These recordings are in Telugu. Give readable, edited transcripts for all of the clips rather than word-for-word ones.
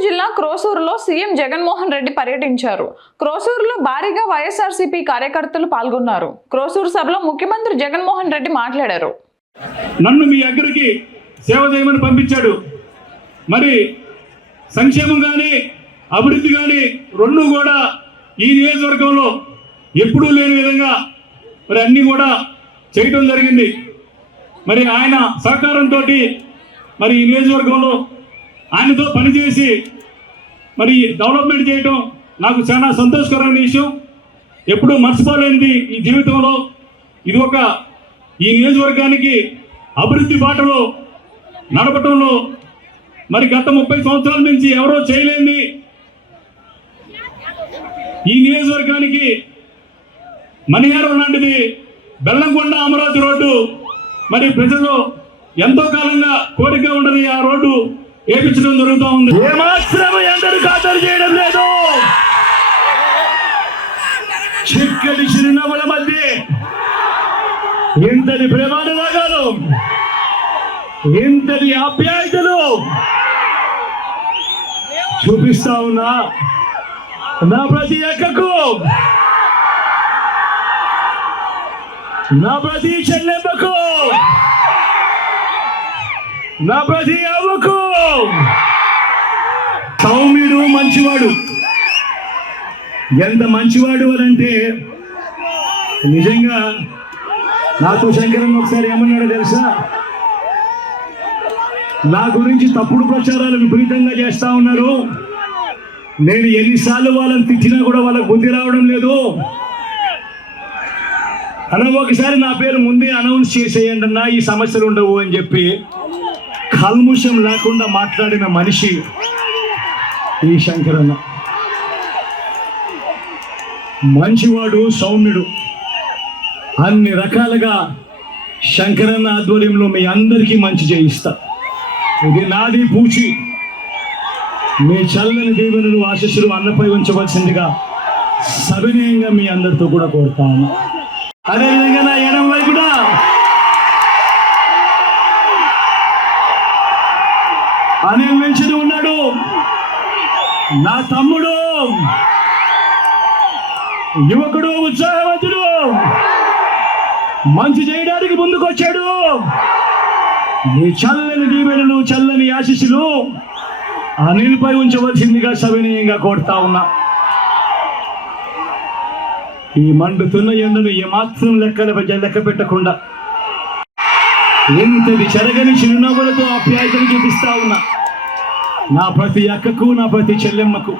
గుంటూరు జిల్లా క్రోసూరులో సీఎం జగన్మోహన్ రెడ్డి పర్యటించారు. క్రోసూరులో భారీగా వైఎస్ఆర్సీపీ కార్యకర్తలు పాల్గొన్నారు. క్రోసూరు సభలో ముఖ్యమంత్రి జగన్మోహన్ రెడ్డి మాట్లాడారు. నన్ను మీ దగ్గరికి సేవ చేయమని పంపించాడు. మరి సంక్షేమం కానీ అభివృద్ధి కానీ రెండు కూడా ఈ నియోజకవర్గంలో ఎప్పుడూ లేని విధంగా మరి అన్నీ కూడా చేయటం జరిగింది. మరి ఆయన సహకారంతో మరి ఈ నియోజకవర్గంలో ఆయనతో పనిచేసి మరి డెవలప్మెంట్ చేయటం నాకు చాలా సంతోషకరమైన విషయం. ఎప్పుడూ మర్చిపోలేనిది ఈ జీవితంలో. ఇది ఒక ఈ నియోజకవర్గానికి అభివృద్ధి బాటలో నడపటంలో మరి గత 30 సంవత్సరాల నుంచి ఎవరో చేయలేంది ఈ నియోజకవర్గానికి మణిహారం లాంటిది బెల్లంకొండ అమరావతి రోడ్డు మరి ప్రజలు ఎంతో కాలంగా కోరిక ఉన్నది. ఆ రోడ్డు వేయించడం జరుగుతూ ఉంది. ఏమాత్రం అందరూ ఖాతరు చేయడం లేదు. చిక్కటి చిరునవ్వుల మధ్య ఇంతటి ప్రేమానురాగాలు, ఇంతటి ఆప్యాయతలు చూపిస్తా ఉన్నా నా ప్రతి అక్కకు, నా ప్రతి చెల్లెమ్మకు, నా ప్రతి అవ్వకు. సౌమ్యుడు మంచివాడు. ఎంత మంచివాడు అనంటే నిజంగా నాతో శంకరన్ ఒకసారి ఏమన్నాడో తెలుసా? నా గురించి తప్పుడు ప్రచారాలు విపరీతంగా చేస్తా ఉన్నారు. నేను ఎన్నిసార్లు వాళ్ళని తిట్టినా కూడా వాళ్ళకి బుద్ధి రావడం లేదు. ఒకసారి నా పేరు ముందే అనౌన్స్ చేసేయండి అన్నా, ఈ సమస్యలు ఉండవు అని చెప్పి కల్ముషం లేకుండా మాట్లాడిన మనిషి ఈ శంకరన్న. మంచివాడు, సౌమ్యుడు. అన్ని రకాలుగా శంకరన్న ఆధ్వర్యంలో మీ అందరికీ మంచి చేయిస్తా. ఇది నాది పూచి. మీ చల్లని దీవెనలు, ఆశీస్సులు అన్నపై ఉంచవలసిందిగా సవినయంగా మీ అందరితో కూడా కోరుతాను. అదేవిధంగా నా ఎడం వైపున అనిల్ వెంచరు ఉన్నాడు. నా తమ్ముడు, యువకుడు, ఉత్సాహవంతుడు, మంచి చేయడానికి ముందుకొచ్చాడు. నీ చల్లని దీవెనలు, చల్లని ఆశీస్సులు అనిల్పై ఉంచవలసిందిగా సవినయంగా కోరుతా ఉన్నా. ఈ మండుతున్న ఎండను ఏమాత్రం లెక్క పెట్టకుండా ఇంతటి చెరగని చిరునవ్వులతో ఆప్యాయతను చూపిస్తా ఉన్నా. నా ప్రతి అక్కకు, నా ప్రతి చెల్లెమ్మకు,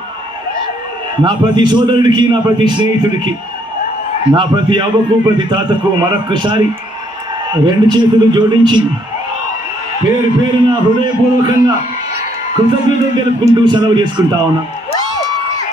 నా ప్రతి సోదరుడికి, నా ప్రతి స్నేహితుడికి, నా ప్రతి అవ్వకు, ప్రతి తాతకు మరొక్కసారి 2 చేతులు జోడించి పేరు పేరున హృదయపూర్వకంగా కృతజ్ఞతలు తెలుపుకుంటూ సెలవు చేసుకుంటా ఉన్నా.